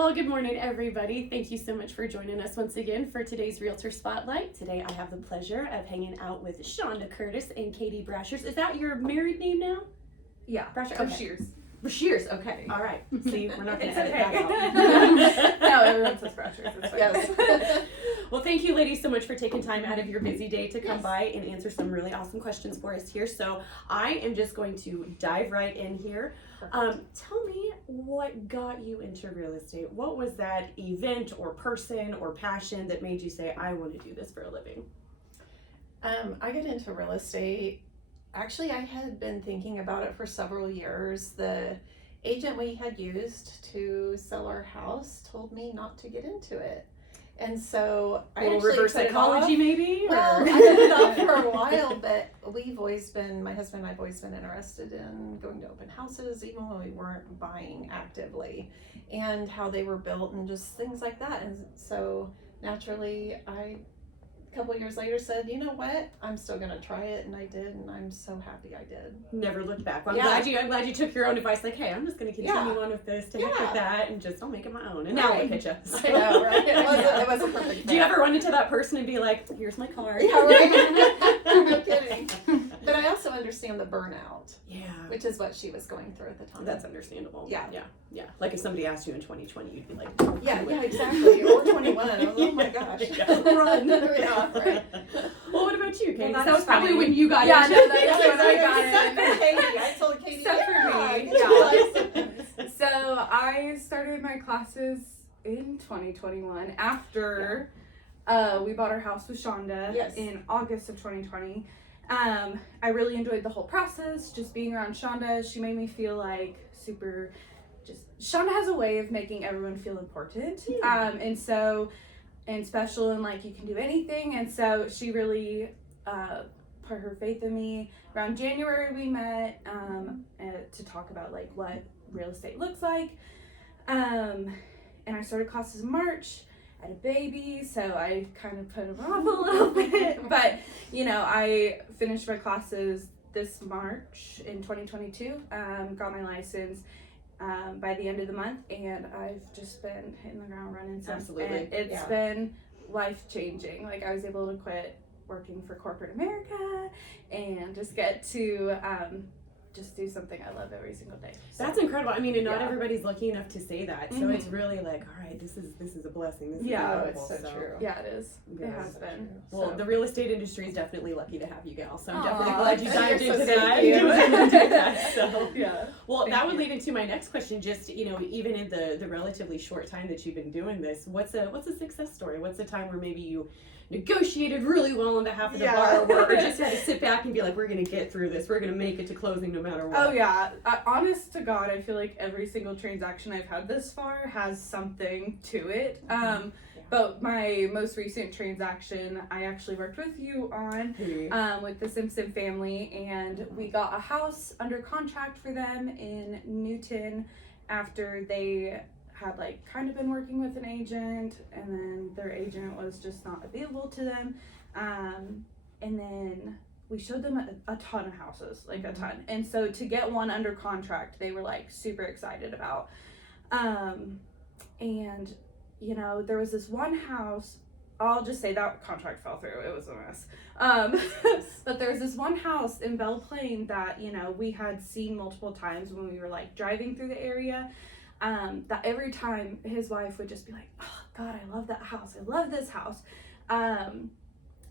Well, good morning, everybody. Thank you so much for joining us once again for today's Realtor Spotlight. Today, I have the pleasure of hanging out with Shonda Curtis and Katie Brashers. Is that your married name now? Yeah. Brasher? Okay. Shears. Shears, okay. All right. See, we're not going to edit okay. that out. No, everyone says Brashers. It's fine. Yes. Well, thank you, ladies, so much for taking time out of your busy day to come Yes. by and answer some really awesome questions for us here. So I am just going to dive right in here. Tell me what got you into real estate. What was that event or person or passion that made you say, I want to do this for a living? I got into real estate. Actually, I had been thinking about it for several years. The agent we had used to sell our house told me not to get into it. And so I actually reverse put it psychology off. maybe? Well, I put it off for a while, but my husband and I have always been interested in going to open houses, even when we weren't buying actively, and how they were built and just things like that. And so naturally, a couple of years later said, you know what, I'm still going to try it, and I did, and I'm so happy I did. Never looked back. Well, Yeah. I'm glad you took your own advice, like, hey, I'm just going to continue on with this, to heck with that, and I'll make it my own. And now look at you. I know, right? It wasn't perfect. Do you ever run into that person and be like, here's my card? Yeah, right. No kidding. But I also understand the burnout. Yeah. Which is what she was going through at the time. That's understandable. Yeah. Yeah. Like if somebody asked you in 2020, you'd be like, Yeah, exactly. Or 21. I was, oh my gosh. Run. Yeah, right. Well, what about you, Katie? Well, that was probably funny. when you got Yeah, into no, it. that's when I got Except for Katie. I told Katie, Except for me, get your license. So I started my classes in 2021 after we bought our house with Shonda in August of 2020. I really enjoyed the whole process, just being around Shonda. She made me feel like Shonda has a way of making everyone feel important. And special, and like you can do anything. And so she really put her faith in me. Around January we met to talk about like what real estate looks like. And I started classes in March. I had a baby, so I kind of put them off a little bit. But, I finished my classes this March in 2022, got my license by the end of the month, and I've just been hitting the ground running since. Absolutely. And it's been life-changing. Like, I was able to quit working for corporate America and just get to just do something I love every single day. So, that's incredible. I mean, and not everybody's lucky enough to say that. So Mhm. it's really like, all right, this is a blessing. This is Yeah, incredible. it's so true. Yeah, it is. Yeah, It has so been. true. Well, So- the real estate industry is definitely lucky to have you, gal. So I'm Aw, definitely glad you you're dived so into sweet. that. Thank you. and did that. So. Yeah. Well, Thank that would you. lead into my next question. Just even in the relatively short time that you've been doing this, what's a success story? What's a time where maybe you negotiated really well on behalf of the borrower, or just had to sit back and be like, we're going to get through this. We're going to make it to closing no matter what. Oh yeah, honest to God, I feel like every single transaction I've had this far has something to it. But my most recent transaction, I actually worked with you on, with the Simpson family, and we got a house under contract for them in Newton after they had kind of been working with an agent, and then their agent was just not available to them. And then we showed them a ton of houses, a ton. And so to get one under contract, they were super excited about. And there was this one house, I'll just say that contract fell through. It was a mess. But there was this one house in Belle Plaine that, we had seen multiple times when we were driving through the area. That every time his wife would just be like, oh God, I love that house. I love this house.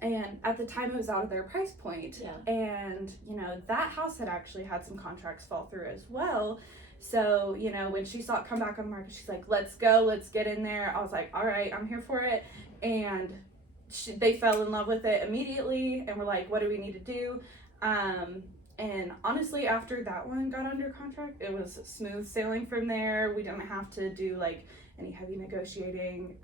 And at the time it was out of their price point. Yeah. And, that house had actually had some contracts fall through as well. So, when she saw it come back on the market, she's like, let's go, let's get in there. I was like, all right, I'm here for it. And they fell in love with it immediately and were like, what do we need to do? And honestly, after that one got under contract, it was smooth sailing from there. We didn't have to do any heavy negotiating.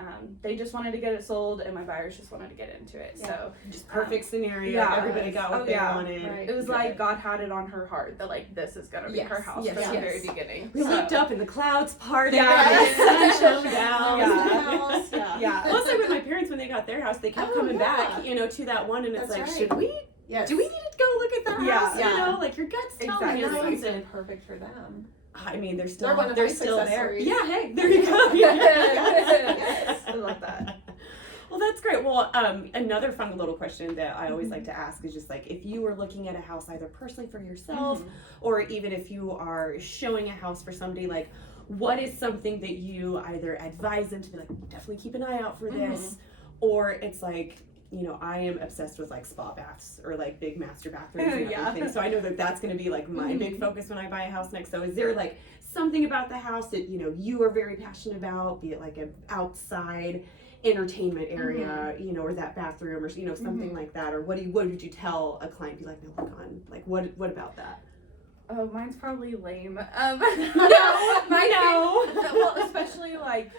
They just wanted to get it sold, and my buyers just wanted to get into it. Yeah. So Just perfect scenario. yeah. Everybody got what they wanted. Right. it was God had it on her heart that this is gonna be her house Yes. from the Yes. very beginning. We So- looked up and the clouds parted. Yeah. And the sun shone down. Yeah. Yeah. Plus, with my parents, when they got their house, they kept coming back, to that one, and it's That's right. should we? Yes. Do we need to go look at that Yeah. house? Yeah. Your gut's telling Exactly. you That one's something. been perfect for them. I mean, they're still They're one of they're my still success there. stories. Yeah, hey, there you go. Yes, I love that. Well, that's great. Well, another fun little question that I always like to ask is just like, if you were looking at a house either personally for yourself, or even if you are showing a house for somebody, like, what is something that you either advise them to be like, definitely keep an eye out for this, or it's like, you know, I am obsessed with like spa baths or like big master bathrooms and everything. So I know that that's going to be like my big focus when I buy a house next. So is there like something about the house that, you know, you are very passionate about, be it like an outside entertainment area, you know, or that bathroom or, you know, something like that? Or what would you tell a client, be like, no, look on, like, what about that? Oh, mine's probably lame. No. Well, especially like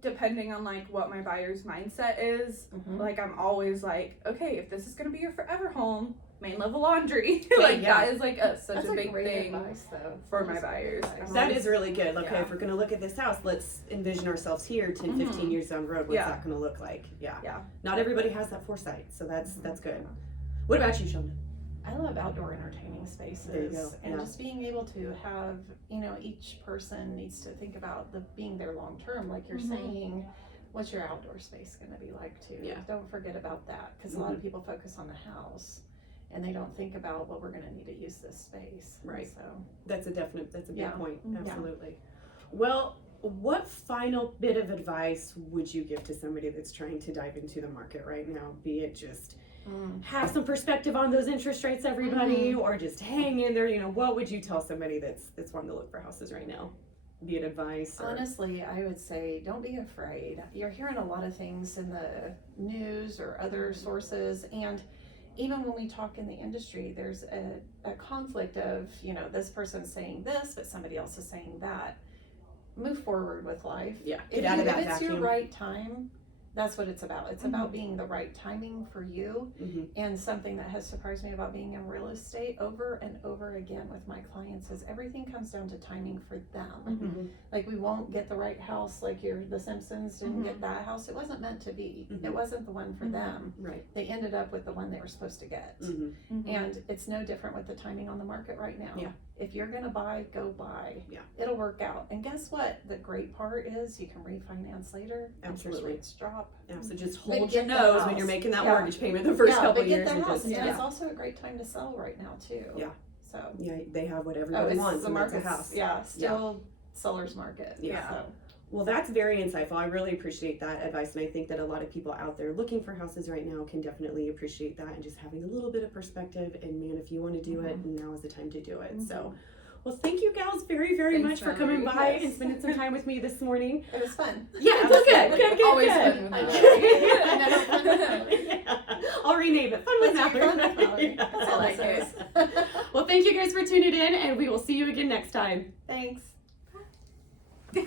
depending on like what my buyer's mindset is. Like I'm always like, okay, if this is gonna be your forever home, main level laundry. Like that is like such a big thing advice, though, for my buyers. That is really good. Okay, if we're gonna look at this house, let's envision ourselves here 10, 15 years down the road. What's that gonna look like? Yeah. Not everybody has that foresight, so that's good. What about you, Shonda? I love outdoor entertaining spaces. There you go. And just being able to have, you know, each person needs to think about being there long term, like you're saying. What's your outdoor space going to be like too? Don't forget about that, because a lot of people focus on the house and they don't think about, well, we're going to need to use this space. Right. So That's a big point. Absolutely. Well, what final bit of advice would you give to somebody that's trying to dive into the market right now? Be it just have some perspective on those interest rates, everybody, or just hang in there. You know, what would you tell somebody that's wanting to look for houses right now? Be it advice? Or... Honestly, I would say don't be afraid. You're hearing a lot of things in the news or other sources, and even when we talk in the industry, there's a conflict of, you know, this person's saying this, but somebody else is saying that. Move forward with life. Yeah, get out of that vacuum. If it's your right time, that's what it's about. It's about being the right timing for you. And something that has surprised me about being in real estate over and over again with my clients is everything comes down to timing for them. Like we won't get the right house, like the Simpsons didn't get that house. It wasn't meant to be. It wasn't the one for them. Right. They ended up with the one they were supposed to get. And it's no different with the timing on the market right now. Yeah. If you're gonna buy, go buy. Yeah. It'll work out. And guess what? The great part is you can refinance later. Absolutely. Interest rates drop. Yeah, so just hold your nose when you're making that mortgage payment the first couple years. Get the house. And It's also a great time to sell right now too. Yeah. So yeah, they have what everybody wants. The market's, a house. Still seller's market. Yeah. So. Well, that's very insightful. I really appreciate that advice, and I think that a lot of people out there looking for houses right now can definitely appreciate that, and just having a little bit of perspective. And man, if you want to do it, now is the time to do it. So. Well, thank you gals very, very much for coming by and spending some time with me this morning. It was fun. Yeah, good. Always good. fun with Fun with I'll rename it. Fun with Mallory. That's all I say. Well, thank you guys for tuning in, and we will see you again next time. Thanks.